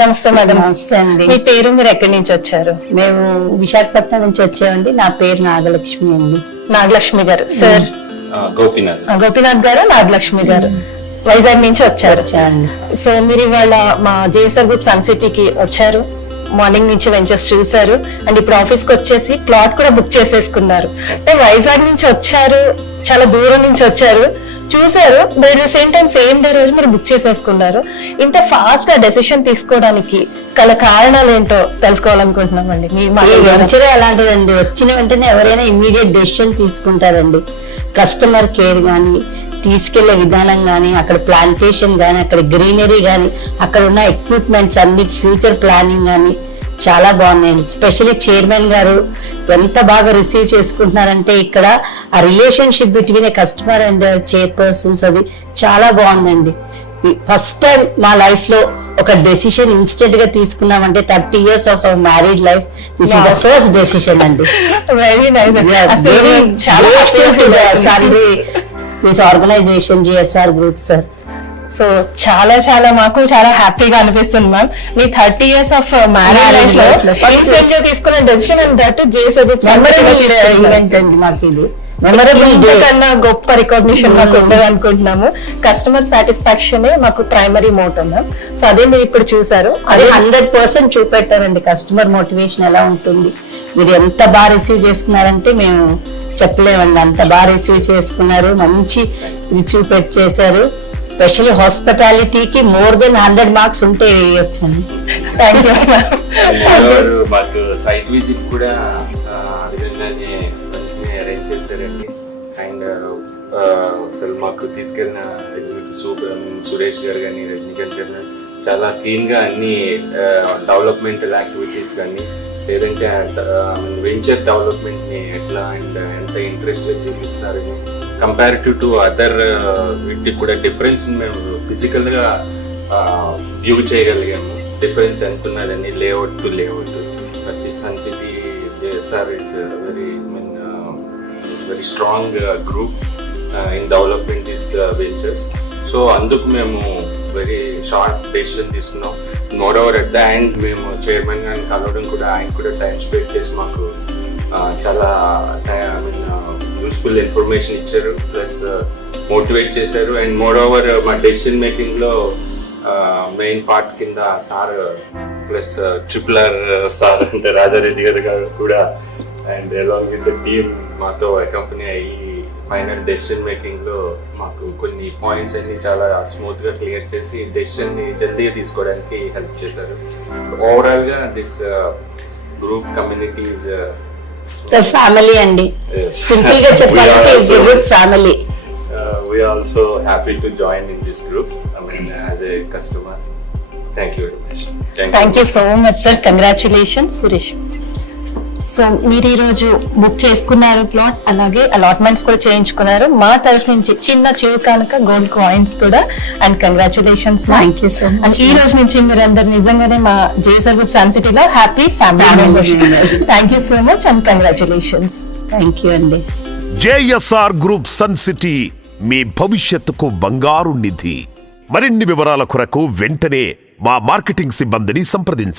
నమస్తే మేడం. నమస్తే అండి. మీ పేరు, మీరు ఎక్కడి నుంచి వచ్చారు? మేము విశాఖపట్నం నుంచి వచ్చామండి. నా పేరు నాగలక్ష్మి అండి. నాగలక్ష్మి గారు. సార్ గోపీనాథ్ గారు, నాగలక్ష్మి గారు వైజాగ్ నుంచి వచ్చారు. సో మీరు ఇవాళ మా జేఎస్ఆర్ గ్రూప్ సన్ సిటీకి వచ్చారు. మార్నింగ్ నుంచి వెంచర్స్ చూసారు అండ్ ఇప్పుడు ఆఫీస్ కి వచ్చేసి ప్లాట్ కూడా బుక్ చేసేసుకున్నారు. అంటే వైజాగ్ నుంచి వచ్చారు, చాలా దూరం నుంచి వచ్చారు, చూసారు, but at the same time same day రోజు మీరు బుక్ చేసేసుకున్నారు. ఇంత ఫాస్ట్ గా డెసిషన్ తీసుకోవడానికి గల కారణాలు ఏంటో తెలుసుకోవాలనుకుంటున్నామండి. వెంచర్ అలాంటిదండి, వచ్చిన వెంటనే ఎవరైనా ఇమ్మీడియట్ డెసిషన్ తీసుకుంటారండి. కస్టమర్ కేర్ గానీ, తీసుకెళ్లే విధానం గానీ, అక్కడ ప్లాంటేషన్ గానీ, అక్కడ గ్రీనరీ గానీ, అక్కడ ఉన్న ఎక్విప్మెంట్స్ అన్ని, ఫ్యూచర్ ప్లానింగ్ గానీ చాలా బాగున్నాయండి. స్పెషల్లీ చైర్మన్ గారు ఎంత బాగా రిసీవ్ చేసుకుంటున్నారంటే ఇక్కడ ఆ relationship between A customer and chairpersons అది చాలా బాగుందండి. ఫస్ట్ టైం మా లైఫ్ లో ఒక డెసిషన్ ఇన్స్టెంట్ గా తీసుకున్నామంటే 30 years of our married life, this is the first decision అండి. Very nice. This organization GSR group sir. So చాలా చాలా మాకు చాలా హ్యాపీగా అనిపిస్తుంది మ్యామ్. మీ 30 years ఆఫ్ మ్యారేజ్ లైఫ్ లో ఇన్స్టెంట్ గా తీసుకున్న decision and that JSR group event అండి. మాకు ఇది కన్నా గొప్ప రికగ్నిషన్ మాకు ఉండదు అనుకుంటున్నాము. కస్టమర్ సాటిస్ఫాక్షన్ మాకు ప్రైమరీ మోటో మ్యామ్. సో అదే మీరు ఇప్పుడు చూసారు, అదే 100% చూపెట్టారండి. కస్టమర్ మోటివేషన్ ఎలా ఉంటుంది, మీరు ఎంత బాగా రిసీవ్ చేసుకున్నారంటే మేము చెప్పలేమండి. అంత బాగా రిసీవ్ చేసుకున్నారు, మంచి చూపెట్టి చేశారు. స్పెషల్లీ హాస్పిటాలిటీకి మోర్ దెన్ 100 marks ఉంటే వేయొచ్చండి. Thank you. మాకు సైట్ విజిట్ కూడా విధంగానే అరేంజ్ చేశారండి. అండ్ అసలు మాకు తీసుకెళ్ళిన సురేష్ గారు కానీ, రజనీకాంత్ గారు చాలా క్లీన్గా అన్ని డెవలప్మెంటల్ యాక్టివిటీస్ కానీ, లేదంటే వెంచర్ డెవలప్మెంట్ని ఎట్లా అండ్ ఎంత ఇంట్రెస్ట్గా చేపిస్తున్నారని కంపారిటివ్ టు అదర్ వీటికి కూడా డిఫరెన్స్ మేము ఫిజికల్గా వ్యూ చేయగలిగాము. డిఫరెన్స్ ఎంత ఉన్నదని layout to layout. But the sun city JSR is very strong group in development this ventures. So అందుకు మేము వెరీ షార్ట్ డెసిషన్ తీసుకున్నాం. More at the end మేము చైర్మన్ గారిని కలవడం కూడా, ఆయన కూడా టైం స్పెండ్ చేసి మాకు చాలా యూస్ఫుల్ ఇన్ఫర్మేషన్ ఇచ్చారు, ప్లస్ మోటివేట్ చేశారు. అండ్ మోర్ ఓవర్ మా డెసిషన్ మేకింగ్లో మెయిన్ పార్ట్ కింద సార్ ప్లస్ ట్రిపులర్ సార్ అంటే రాజారెడ్డి గారు కూడా and along with the team మాతో అకంపెనీ అయ్యి ఫైనల్ డెసిషన్ మేకింగ్లో మాకు కొన్ని పాయింట్స్ అన్ని చాలా స్మూత్గా క్లియర్ చేసి డెసిషన్ని జల్దీగా తీసుకోవడానికి హెల్ప్ చేశారు. ఓవరాల్గా this group community is family అండి. సింపుల్ గా చెప్పాలంటే it's a good family. We are also happy to join in this group. I mean, as a customer. Thank you very much. Thank you so much, sir. Congratulations, Suresh. So మీరు ఈరోజు book చేసుకున్నారు plot, అలాగే allotments కూడా చేయించుకున్నారు. మా తరఫు నుంచి చిన్న చిరుకానుక గోల్డ్ కాయిన్స్ కూడా. And congratulations. Thank you so much. ఈ రోజు నుంచి మీరు అందరు నిజంగానే మా జేఎస్ఆర్ గ్రూప్ సన్ సిటీలో happy family. Thank you so much and congratulations. Thank you అండి. జేఎస్ఆర్ గ్రూప్ సన్ సిటీ మీ భవిష్యత్తుకు బంగారు నిధి. మరిన్ని వివరాల కొరకు వెంటనే మా మార్కెటింగ్ సిబ్బందిని సంప్రదించండి.